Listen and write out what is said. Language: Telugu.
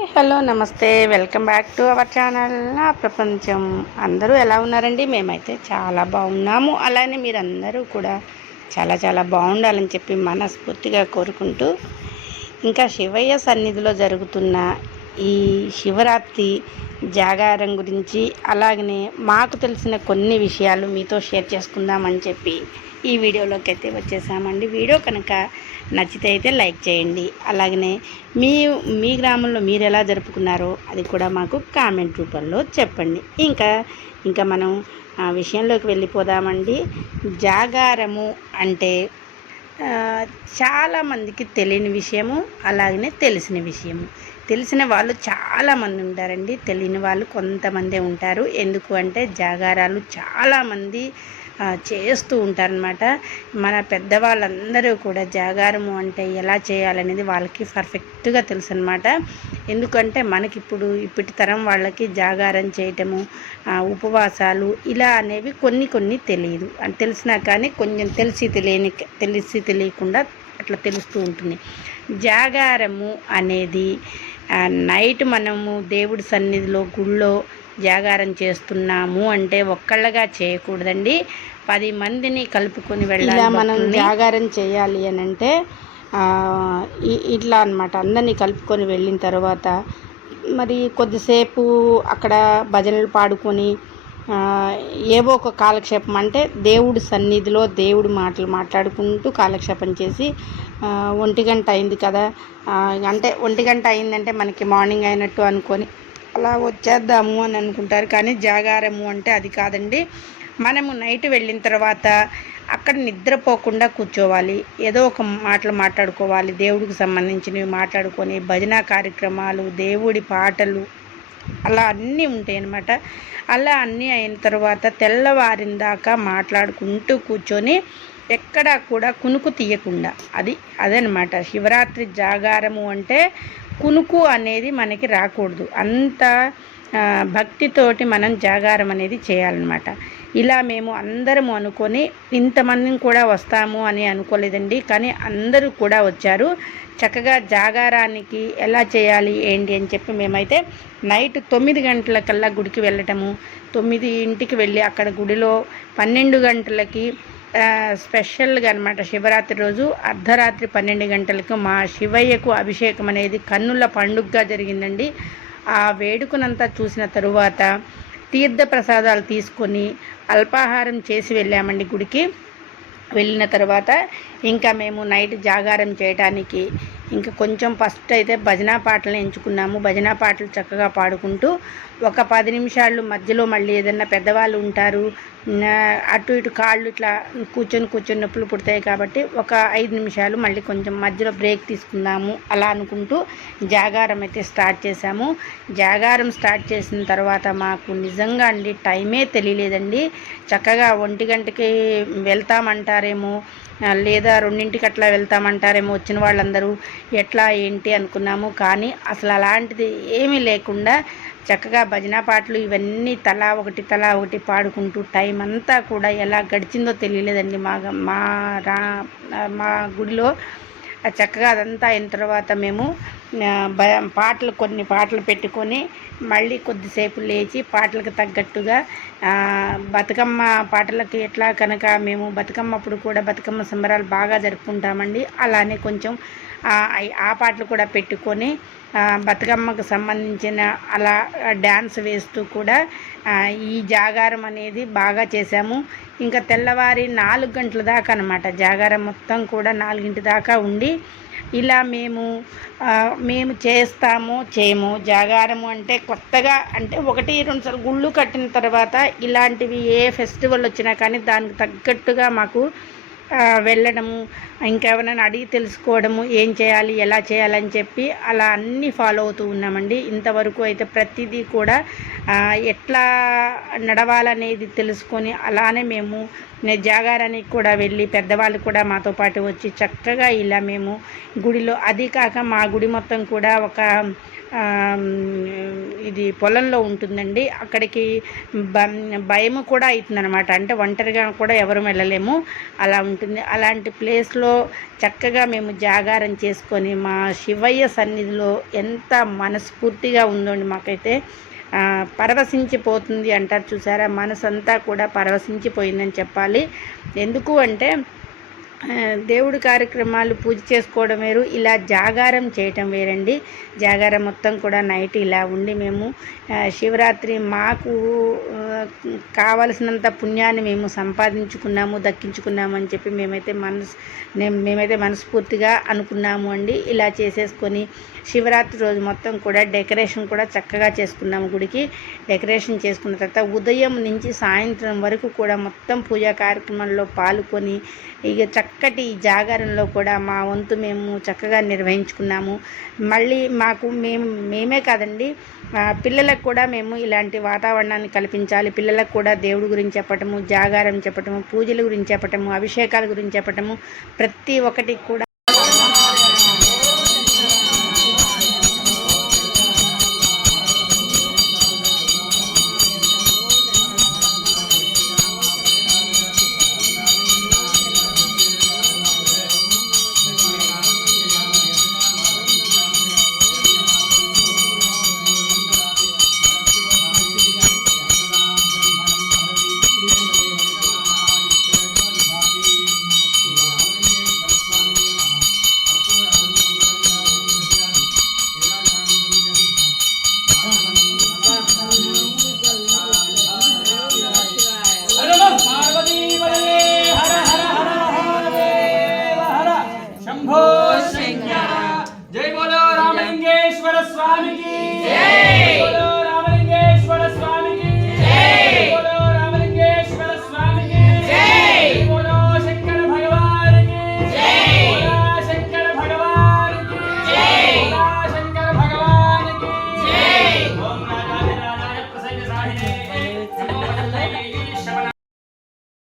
హాయ్ హలో నమస్తే. Welcome back to our channel. నా ప్రపంచం. అందరూ ఎలా ఉన్నారండి? మేమైతే చాలా బాగున్నాము. అలానే మీరందరూ కూడా చాలా చాలా బాగుండాలని చెప్పి మనస్ఫూర్తిగా కోరుకుంటూ ఇంకా శివయ్య సన్నిధిలో జరుగుతున్న ఈ శివరాత్రి జాగారం గురించి అలాగనే మాకు తెలిసిన కొన్ని విషయాలు మీతో షేర్ చేసుకుందామని చెప్పి ఈ వీడియోలోకి అయితే వచ్చేసామండి. వీడియో కనుక నచ్చితే అయితే లైక్ చేయండి. అలాగనే మీ మీ గ్రామంలో మీరు ఎలా జరుపుకున్నారో అది కూడా మాకు కామెంట్ రూపంలో చెప్పండి. ఇంకా ఇంకా మనం ఆ విషయంలోకి వెళ్ళిపోదామండి. జాగారము అంటే చాలామందికి తెలియని విషయము అలాగనే తెలిసిన విషయము. తెలిసిన వాళ్ళు చాలామంది ఉంటారండి. తెలియని వాళ్ళు కొంతమందే ఉంటారు. ఎందుకు అంటే జాగారాలు చాలామంది చేస్తూ ఉంటారనమాట మన పెద్దవాళ్ళందరూ కూడా జాగారము అంటే ఎలా చేయాలనేది వాళ్ళకి పర్ఫెక్ట్గా తెలుసు అనమాట ఎందుకంటే మనకిప్పుడు ఇప్పటి తరం వాళ్ళకి జాగారం చేయటము ఉపవాసాలు ఇలా అనేవి కొన్ని కొన్ని తెలియదు. అని తెలిసినా కానీ కొంచెం తెలిసి తెలియని తెలిసి తెలియకుండా అట్లా తెలుస్తూ ఉంటుంది. జాగారము అనేది నైట్ మనము దేవుడి సన్నిధిలో గుళ్ళో జాగారం చేస్తున్నాము అంటే ఒక్కళ్ళగా చేయకూడదండి. పది మందిని కలుపుకొని వెళ్ళాలి మనం జాగారం చేయాలి అని అంటే ఇట్లా అనమాట అందరినీ కలుపుకొని వెళ్ళిన తర్వాత మరి కొద్దిసేపు అక్కడ భజనలు పాడుకొని ఏవో ఒక కాలక్షేపం అంటే దేవుడి సన్నిధిలో దేవుడి మాటలు మాట్లాడుకుంటూ కాలక్షేపం చేసి ఒంటి గంట అయింది కదా. అంటే ఒంటి గంట అయిందంటే మనకి మార్నింగ్ అయినట్టు అనుకొని అలా వచ్చేద్దాము అని అనుకుంటారు కానీ జాగారము అంటే అది కాదండి. మనము నైట్ వెళ్ళిన తర్వాత అక్కడ నిద్రపోకుండా కూర్చోవాలి. ఏదో ఒక మాటలు మాట్లాడుకోవాలి. దేవుడికి సంబంధించినవి మాట్లాడుకొని భజన కార్యక్రమాలు దేవుడి పాటలు అలా అన్నీ ఉంటాయి అన్నమాట అలా అన్నీ అయిన తర్వాత తెల్లవారిన దాకా మాట్లాడుకుంటూ కూర్చొని ఎక్కడా కూడా కునుకు తీయకుండా. అది అదనమాట. శివరాత్రి జాగారము అంటే కునుకు అనేది మనకి రాకూడదు. అంత భక్తితోటి మనం జాగారం అనేది చేయాలన్నమాట. ఇలా మేము అందరము అనుకొని ఇంతమందిని కూడా వస్తాము అని అనుకోలేదండి. కానీ అందరూ కూడా వచ్చారు. చక్కగా జాగారానికి ఎలా చేయాలి ఏంటి అని చెప్పి మేమైతే నైట్ తొమ్మిది గంటలకల్లా గుడికి వెళ్ళటము తొమ్మిది ఇంటికి వెళ్ళి అక్కడ గుడిలో పన్నెండు గంటలకి స్పెషల్గా అనమాట శివరాత్రి రోజు అర్ధరాత్రి పన్నెండు గంటలకు మా శివయ్యకు అభిషేకం అనేది కన్నుల పండుగగా జరిగిందండి. ఆ వేడుకనంతా చూసిన తరువాత తీర్థ ప్రసాదాలు తీసుకొని అల్పాహారం చేసి వెళ్ళామండి గుడికి. వెళ్ళిన తర్వాత ఇంకా మేము నైట్ జాగారం చేయడానికి ఇంకా కొంచెం ఫస్ట్ అయితే భజనా పాటలు ఎంచుకున్నాము. భజనా పాటలు చక్కగా పాడుకుంటూ ఒక పది నిమిషాలు మధ్యలో మళ్ళీ ఏదన్నా పెద్దవాళ్ళు ఉంటారు అటు ఇటు కాళ్ళు ఇట్లా కూర్చొని కూర్చొని నొప్పులు పుడతాయి కాబట్టి ఒక ఐదు నిమిషాలు మళ్ళీ కొంచెం మధ్యలో బ్రేక్ తీసుకుందాము అలా అనుకుంటూ జాగారం అయితే స్టార్ట్ చేశాము. జాగారం స్టార్ట్ చేసిన తర్వాత మాకు నిజంగా అండి టైమే తెలియలేదండి. చక్కగా ఒంటి గంటకి వెళ్తామంటారేమో లేదా రెండింటికి అట్లా వెళ్తామంటారేమో వచ్చిన వాళ్ళందరూ ఎట్లా ఏంటి అనుకున్నాము. కానీ అసలు అలాంటిది ఏమీ లేకుండా చక్కగా భజన పాటలు ఇవన్నీ తలా ఒకటి తలా ఒకటి పాడుకుంటూ టైం అంతా కూడా ఎలా గడిచిందో తెలియలేదండి. మా మా రా మా గుడిలో చక్కగా అదంతా అయిన తర్వాత మేము పాటలు కొన్ని పాటలు పెట్టుకొని మళ్ళీ కొద్దిసేపు లేచి పాటలకు తగ్గట్టుగా బతుకమ్మ పాటలకి ఎట్లా కనుక మేము బతుకమ్మ అప్పుడు కూడా బతుకమ్మ సంబరాలు బాగా జరుపుకుంటామండి. అలానే కొంచెం ఆ పాటలు కూడా పెట్టుకొని బతుకమ్మకు సంబంధించిన అలా డ్యాన్స్ వేస్తూ కూడా ఈ జాగారం అనేది బాగా చేశాము. ఇంకా తెల్లవారి నాలుగు గంటల దాకా అనమాట జాగారం మొత్తం కూడా నాలుగింటి దాకా ఉండి ఇలా మేము మేము చేస్తాము చేయము జాగారము అంటే కొత్తగా అంటే ఒకటి రెండు సార్లు గుళ్ళు కట్టిన తర్వాత ఇలాంటివి ఏ ఫెస్టివల్ వచ్చినా కానీ దానికి తగ్గట్టుగా మాకు వెళ్ళడము ఇంకెవరైనా అడిగి తెలుసుకోవడము ఏం చేయాలి ఎలా చేయాలని చెప్పి అలా అన్నీ ఫాలో అవుతూ ఉన్నామండి. ఇంతవరకు అయితే ప్రతిదీ కూడా ఎట్లా నడవాలనేది తెలుసుకొని అలానే మేము జాగారానికి కూడా వెళ్ళి పెద్దవాళ్ళు కూడా మాతో పాటు వచ్చి చక్కగా ఇలా మేము గుడిలో అది కాక మా గుడి మొత్తం కూడా ఒక ఇది పొలంలో ఉంటుందండి. అక్కడికి బ- భయము కూడా అవుతుందన్నమాట అంటే ఒంటరిగా కూడా ఎవరు వెళ్ళలేము. అలా ఉంటుంది. అలాంటి ప్లేస్లో చక్కగా మేము జాగారం చేసుకొని మా శివయ్య సన్నిధిలో ఎంత మనస్ఫూర్తిగా ఉందండి మాకైతే. పరవశించిపోతుంది అంటారు చూసారా? మనసంతా కూడా పరవశించిపోయిందని చెప్పాలి. ఎందుకు అంటే దేవుడి కార్యక్రమాలు పూజ చేసుకోవడం వేరు ఇలా జాగారం చేయటం వేరండి. జాగారం మొత్తం కూడా నైట్ ఇలా ఉండి మేము శివరాత్రి మాకు కావలసినంత పుణ్యాన్ని మేము సంపాదించుకున్నాము దక్కించుకున్నాము అని చెప్పి మేమైతే మనస్ మేమైతే మనస్ఫూర్తిగా అనుకున్నాము అండి. ఇలా చేసేసుకొని శివరాత్రి రోజు మొత్తం కూడా డెకరేషన్ కూడా చక్కగా చేసుకున్నాము గుడికి. డెకరేషన్ చేసుకున్న తర్వాత ఉదయం నుంచి సాయంత్రం వరకు కూడా మొత్తం పూజా కార్యక్రమంలో పాల్గొని ఇక చక్కటి ఈ జాగారంలో కూడా మా వంతు మేము చక్కగా నిర్వహించుకున్నాము. మళ్ళీ మాకు మేము మేమే కాదండి పిల్లలకు కూడా మేము ఇలాంటి వాతావరణాన్ని కల్పించాలి. పిల్లలకు కూడా దేవుడి గురించి చెప్పటము జాగారం చెప్పటము పూజల గురించి చెప్పటము అభిషేకాల గురించి చెప్పటము ప్రతి ఒక్కటి కూడా